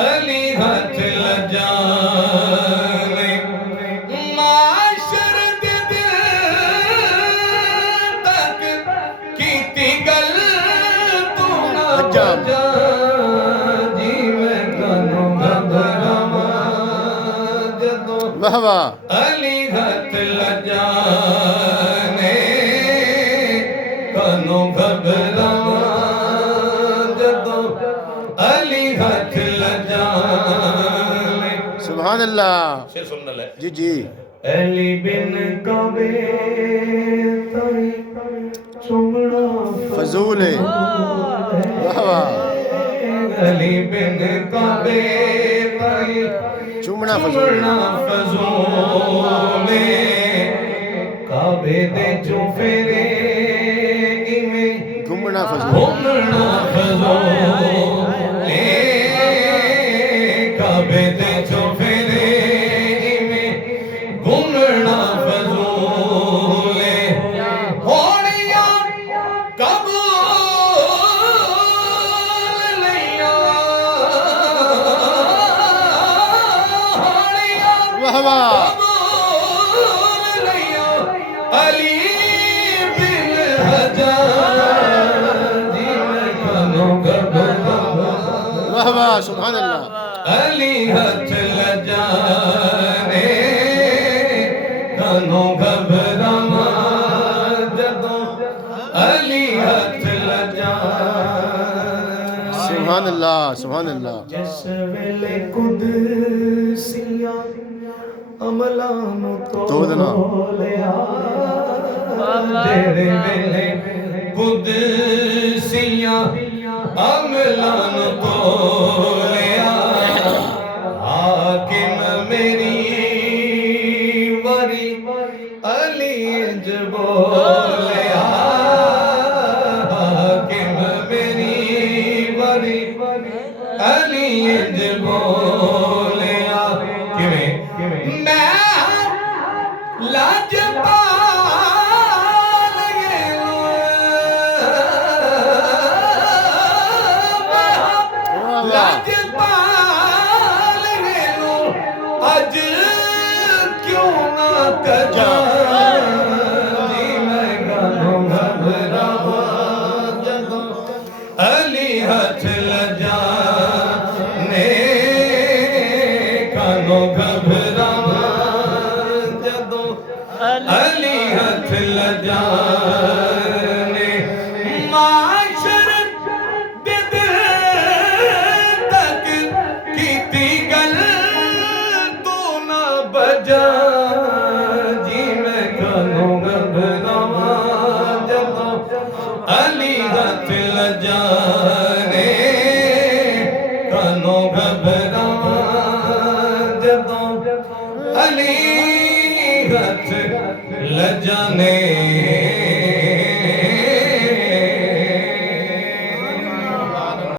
अली हथ लजाने माशर दे दिल तक कीती गल तू ना बजा जी मैं कानों घबरावां जदों अली हथ लजाने कानों घबरावां जदों अली हथ लजाने। सुभान अल्लाह। शेर सुनना ले जी जी। अली बिन कबे तई चुमना फजूल है। वाह वाह। अली बिन कबे तई चुमना फजूल है काबे दे चो फेरे इवें घूमना फजूल घूमना फजूल काबे दे चो फेरे इवें घूमना फजूल होनिया कबूल लिया होनिया वाह वाह। कबूल लिया अली बिन हजार जी मैं कानों घबरावां वाह वाह। सुभान अल्लाह। अली हथ लजाने कानों घबरावां जदों अली हथ लजाने। सुभान अल्लाह। सुभान अल्लाह। जिस वेले कुदसियां अमलां नूं तोड़ना तोलिया तेरे वेले कुदसियां अमलां नूं तोलिया हाकिम मेरी वरी अली इंज बोलिया हाकिम मेरी वरी अली इंज बोलिया किवें मैं लाजपाल लाजपाल अज क्यों ना कजा जी मैं कानों घबरावां जदों अली हथ लजाने कानों घबरावां जदों अली हथ लजाने माशर दे दिल तक कीती गल तू ना बजा जी मैं कानों घबरावां जदों अली हथ लजाने कानों घबरावां जदों अली हथ लजाने।